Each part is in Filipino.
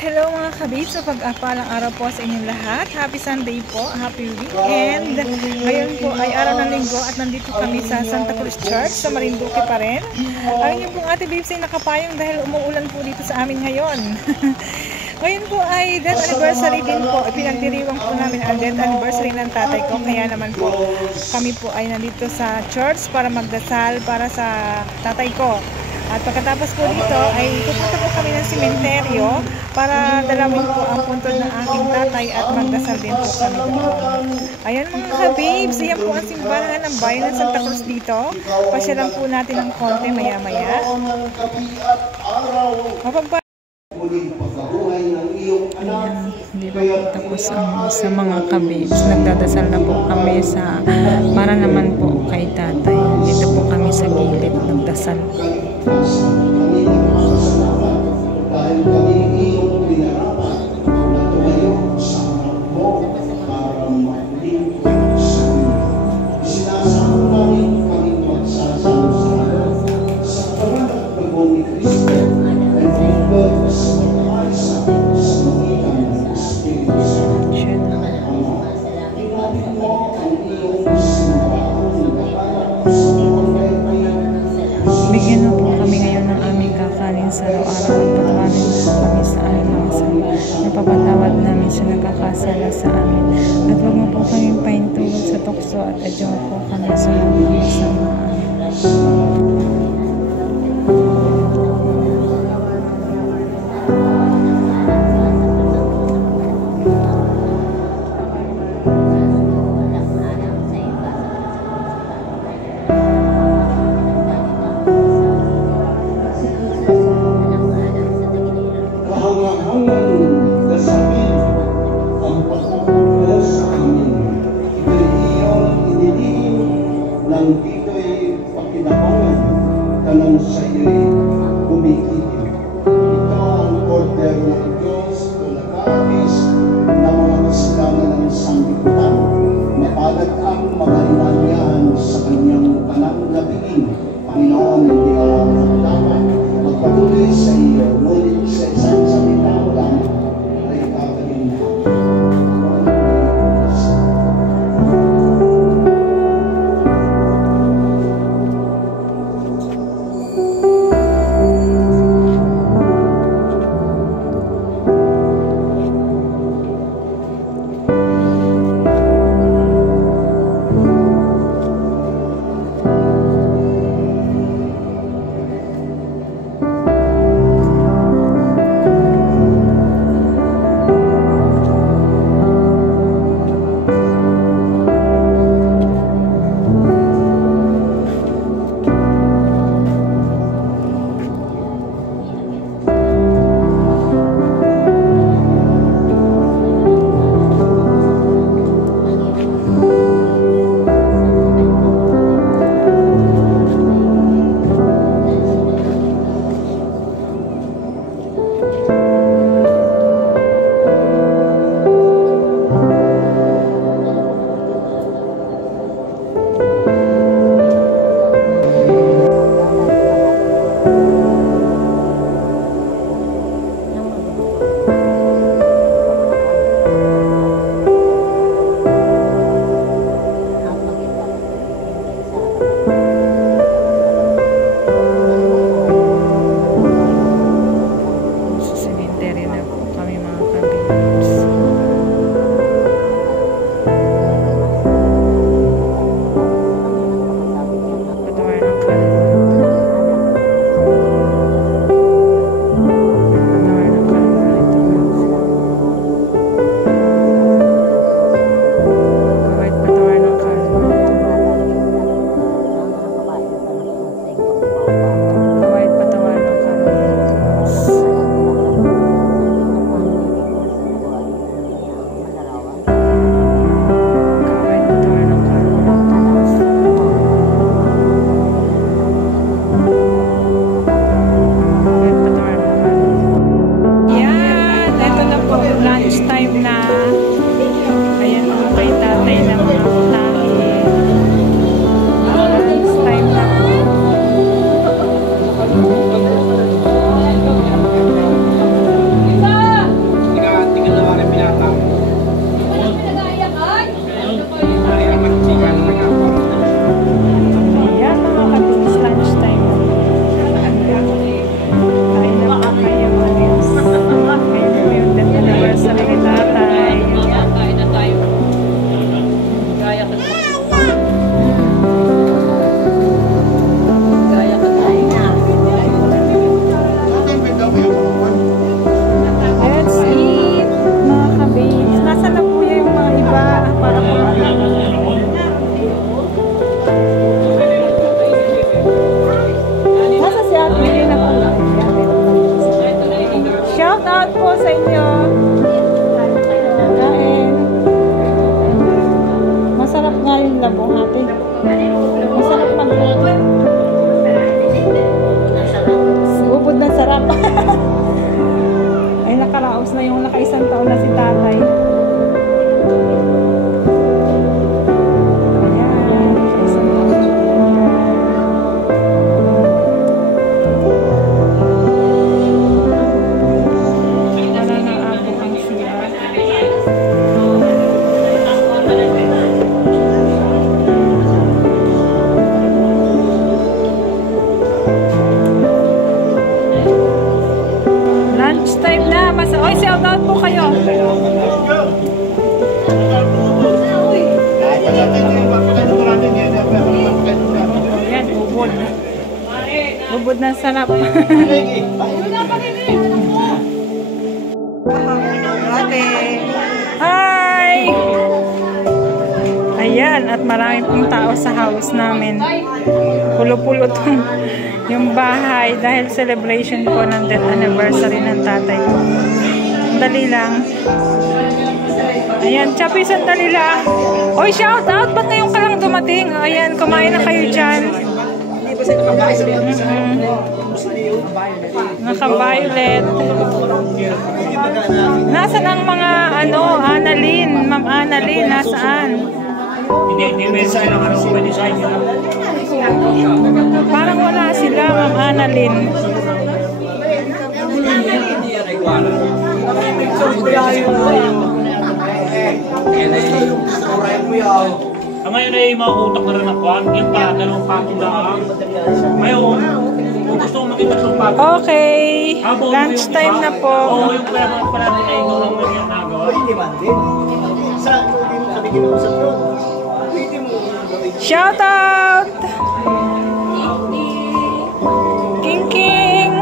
Hello mga kabits, sa pag-apalang araw po sa inyong lahat. Happy Sunday po, happy weekend. Ngayon po ay araw ng linggo at nandito kami sa Santa Cruz Church sa Marinduque pa rin. Ang inyong pong ate babes ay nakapayong dahil umuulan po dito sa amin ngayon. Ngayon po ay death anniversary din po. Pinagdiriwang po namin ang death anniversary ng tatay ko. Kaya naman po kami po ay nandito sa church para magdasal para sa tatay ko. At pagkatapos po dito ay pupunta po kami ng sementeryo para dalawin po ang puntod ng aking tatay at magdasal din po kami doon. Ayan mga ka-babes, yan po ang simbahan ng bayan ng Santa Cruz dito. Pasyalan po natin ng konti maya-maya. Hindi pa po tapos sa mga ka-babes. Nagdadasal na po kami para naman po kay tatay. Dito po kami sa gilid nagdasal. Kanina pasasalamat dahil kami iyong pinarapan na tumayo sa harap mo para magliligtas sa inyo. Isinasamo namin kami magsasalamat sa pangalan ng Panginoon ni Kristo ay magbag sa pag-aisa sa magitan ng Espiritu Santo. Tingnan mo ang iyong simbahan ng kapalang sa bigyan mo po kami ngayon ng aming kakanin sa araw-araw at patawarin mo po kami sa aming mga sala. Napapatawad namin sa nagkakasala sa amin. At huwag mo po kami paintulog sa tukso at adyo mo po kami sa mga masamaan. Dito'y pakinabangan ka ng sa'yo'y kumikigil. Ito ang order ng Diyos na nag-aabis ng mga kasalanan ng sanglibutan. Mapalad ang mga inanyahan sa kanyang kanang nabigin. Panginoon, hindi ako dapat magpatuloy sa iyo, ngunit sa isang salita mo lang ay kagaling na. Shout out po sa inyo. Kain. Masarap nga yung labong ate. Masarap pag ubod na sarap. Ay nakaraos na yung nakaisang taon na si tatay. Oy, shout out po kayo. Yan, ubod. Ubod na sarap. Hi! Ayan, at marami pong tao sa house namin. Pulo-pulo tong yung bahay dahil celebration po ng death anniversary ng tatay ko. Sandali lang. Ayan, Chappy, sandali lang. Oy, shout out! Ba't ngayon ka lang dumating? Ayan, kumain na kayo dyan. Naka-violet. Nasaan ang mga, Annalyn? Ma'am Annalyn, nasaan? Hindi may sign ang design nila. Parang wala sila, Ma'am Annalyn. Ang ngayon ay mauutak na rin ang kwan. Yung pa, dalawang pato lang. Ngayon, kung gusto mo makita sa pato. Okay. Lunch time na po. Oo, yung pala natin ay ikaw lang yung nagawa. Hindi man din. Saan mo din kami ginausap ron? Shout out! King King!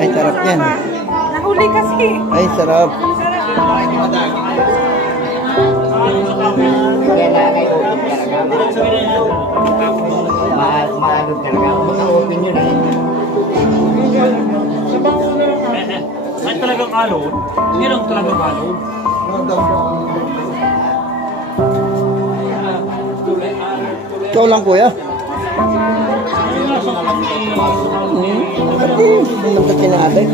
Ay, sarap yan. Nahuli kasi. Ay, sarap. Maagod talaga. Maka-open yun eh. Ay talagang alon. Yun ang talagang alon. Ikaw lang, kuya. Hindi ka kinakatay.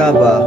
Kasaba.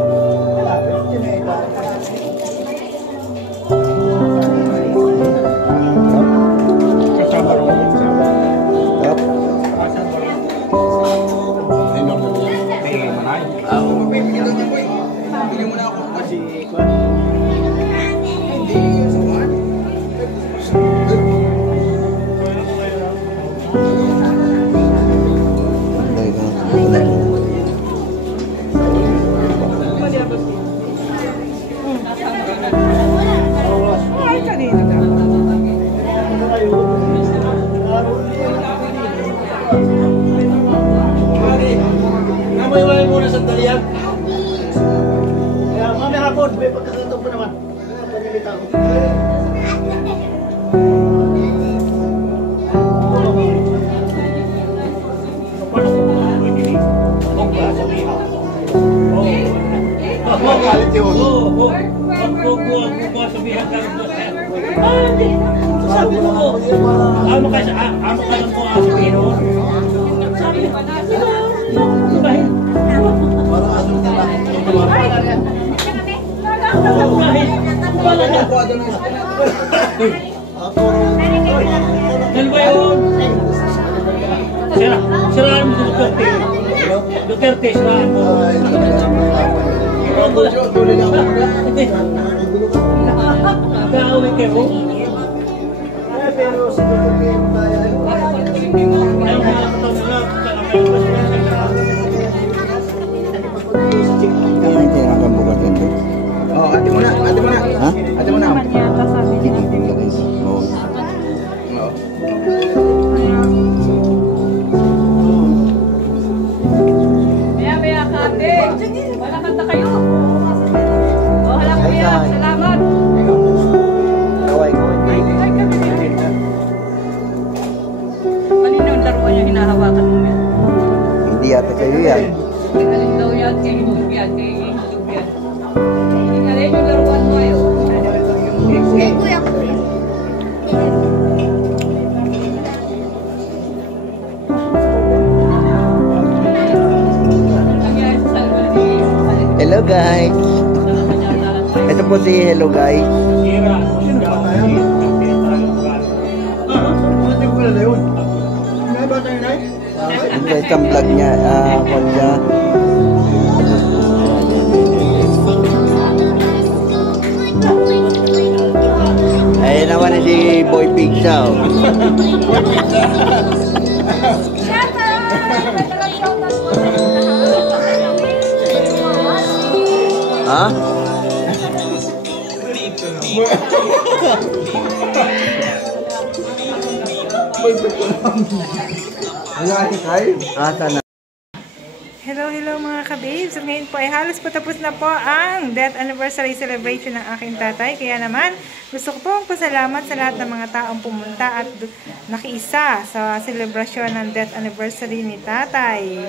Namoy-way muna sandali yan. Kaya mamaya hapon, may pagkakataon po naman. Pag-ibita ko. Paano ko pwede? Huwag ba sabihin ako? Oo. Galit yun. Oo. Huwag ba sabihin ka lang doon. Hindi. Sabi mo ko. Amo ka lang po sabihin. Sabi mo. Yan ba yun? Siraan mo si Duterte. Duterte, siraan mo. Nag-aaway kayo. Pero sa Duterte yung tayo. Ayaw mga katawin na. Oh, ate mo na. Ate mo na. Ha? Ate mo na. Yata sabi niya. Maya ka ate. Wala kanta kayo. Oh, hala kuya. Salamat. Kaway. Kanina yung laruan yung hinahawakan mo yan. Hindi yata kayo yan. Alin daw yan, kay Hintog yan, kay Hintog yan. Alin yung laruan mo yun. Nangyari sa salwa ni Hello guys. Ito po si Hello guys. Ira. Ate ko na yun. May ba tayo na? Sa isang vlog niya, kung niya. Ayun naman si Boy Pizza. Oh. Ha? Asa na? Hello mga kababes. At ngayon po ay halos patapos na po ang death anniversary celebration ng aking tatay. Kaya naman, gusto ko pong pasalamat sa lahat ng mga taong pumunta at nakiisa sa selebrasyon ng death anniversary ni tatay.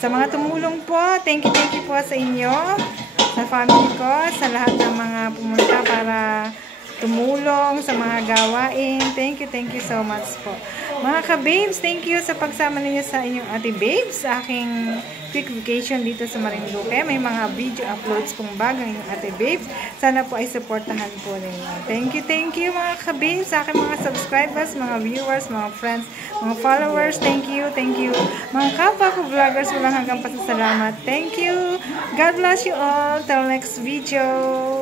Sa mga tumulong po, thank you po sa inyo, sa family ko, sa lahat ng mga pumunta para tumulong sa mga gawain. Thank you so much po. Mga ka-babes, thank you sa pagsama ninyo sa inyong ate babes sa aking quick vacation dito sa Marinduque. May mga video uploads pong bago ng inyong ate babes. Sana po ay supportahan po ninyo. Thank you mga ka-babes sa aking mga subscribers, mga viewers, mga friends, mga followers. Thank you. Mga kapwa ko vloggers, walang hanggang pasasalamat. Thank you. God bless you all. Till next video.